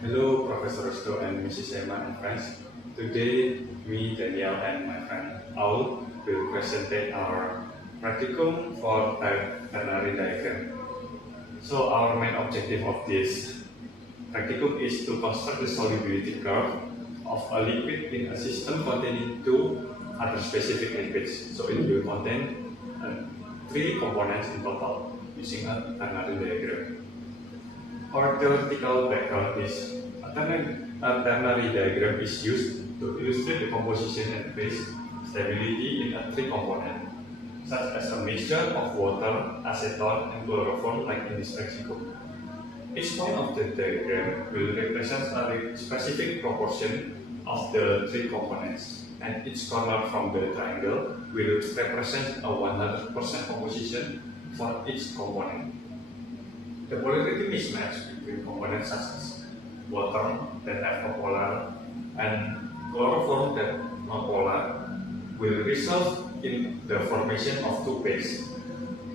Hello, Professor Resto and Mrs. Emma and friends. Today, me, Daniel, and my friend Aul will present our practicum for ternary diagram. So, our main objective of this practicum is to construct the solubility curve of a liquid in a system containing two other specific liquids. So, it will contain three components in total using a ternary diagram. Our theoretical background is a ternary diagram is used to illustrate the composition and phase stability in a three component, such as a mixture of water, acetone, and chloroform like in this practicum. Each point of the diagram will represent a specific proportion of the three components, and each corner from the triangle will represent a 100% composition for each component. The polarity mismatch between components such as water that have a polar and chloroform that non polar will result in the formation of two bases.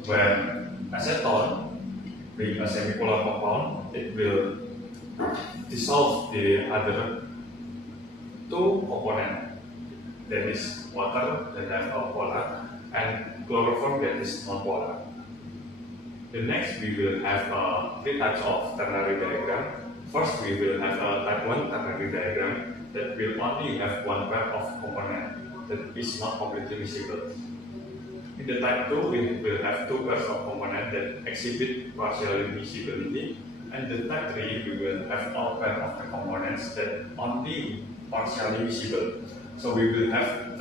When acetone being a semipolar compound, it will dissolve the other two components, that is water that have a polar and chloroform that is non-polar. The next, we will have three types of ternary diagram. First, we will have a type 1 ternary diagram that will only have one pair of components that is not completely miscible. In the type 2, we will have two pairs of components that exhibit partial miscibility. And the type 3, we will have a pair of the components that only partially miscible. So we will have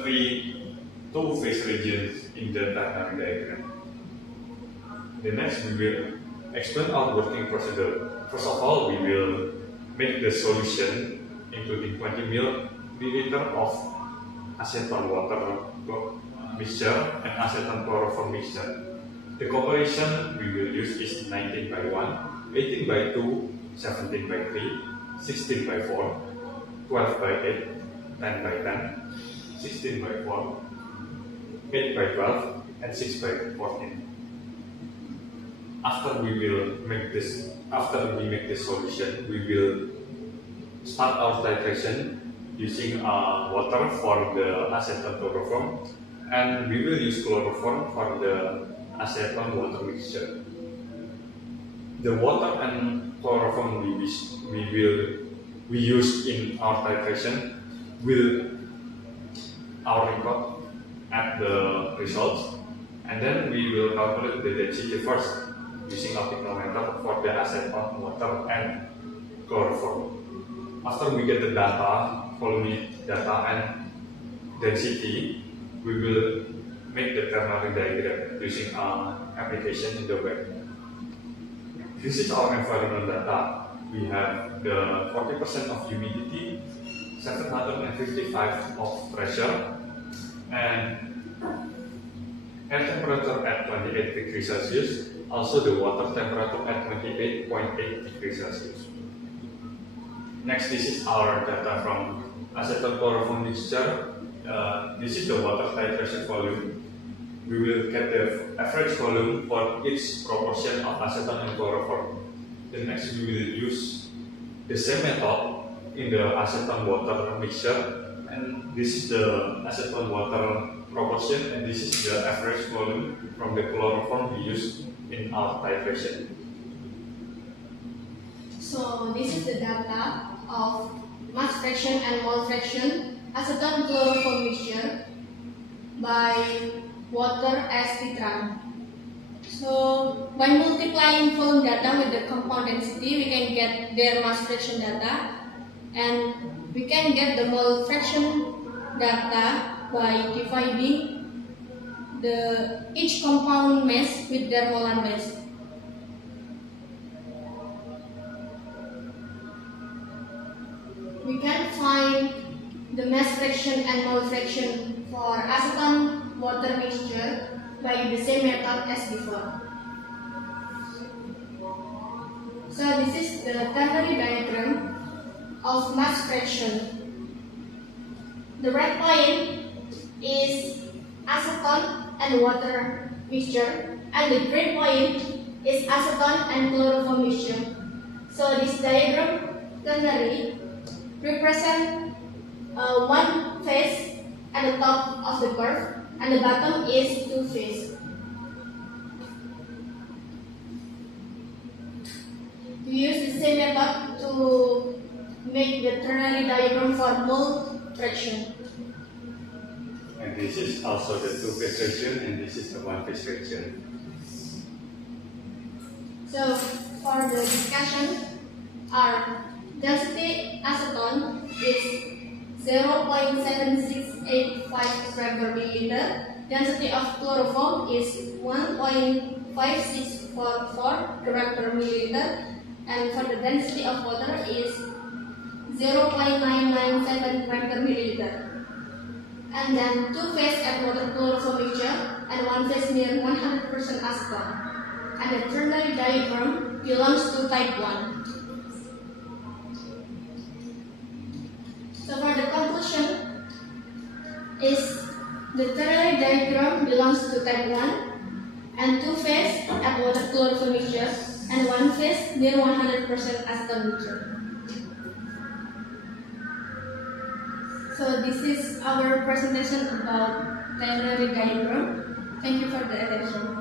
two phase regions in the ternary diagram. The next, we will explain our working procedure. First of all, we will make the solution, including 20 milliliter of acetone water mixture and acetone chloroform mixture. The comparison we will use is 19 by 1, 18 by 2, 17 by 3, 16 by 4, 12 by 8, 10 by 10, 16 by 4, 8 by 12, and 6 by 14. After we make this solution, we will start our titration using water for the acetone chloroform, and we will use chloroform for the acetone water mixture. The water and chloroform we use in our titration will our record at the results, and then we will calculate the density first, using a pictometer for the acetone, water, and chloroform. After we get the data, volumic data, and density, we will make the ternary diagram using an application in the web. This is our environmental data. We have the 40% of humidity, 755 of pressure, and air temperature at 28 degrees Celsius. Also the water temperature at 28.8 degrees Celsius. Next, this is our data from acetone chloroform mixture. This is the water titration volume. We will get the average volume for each proportion of acetone and chloroform. The next, we will use the same method in the acetone water mixture, and this is the acetone water proportion, and this is the average volume from the chloroform we use in our titration. So this is the data of mass fraction and mole fraction acetone chloroform mixture by water as titran. So by multiplying volume data with the compound density, we can get their mass fraction data, and we can get the mole fraction data by dividing each compound mass with their molar mass. We can find the mass fraction and mole fraction for acetone water mixture by the same method as before. So this is the ternary diagram of mass fraction. The red point is acetone and water mixture, and the green point is acetone and chloroform mixture. So this diagram ternary represent one face at the top of the curve and the bottom is two face. We use the same method to make the ternary diagram for mole fraction. And this is also the two-phase region, and this is the one-phase region. So for the discussion, our density acetone is 0.7685 gram per milliliter. Density of chloroform is 1.5644 gram per milliliter. And for the density of water is 0.997 gram per milliliter. And then two phase at water chloroform mixture and one phase near 100% acetone. And the ternary diagram belongs to type 1. So for the conclusion is the ternary diagram belongs to type 1 and two phase at water chloroform mixture and one phase near 100% acetone mixture. So this is our presentation about ternary diagram. Thank you for the attention.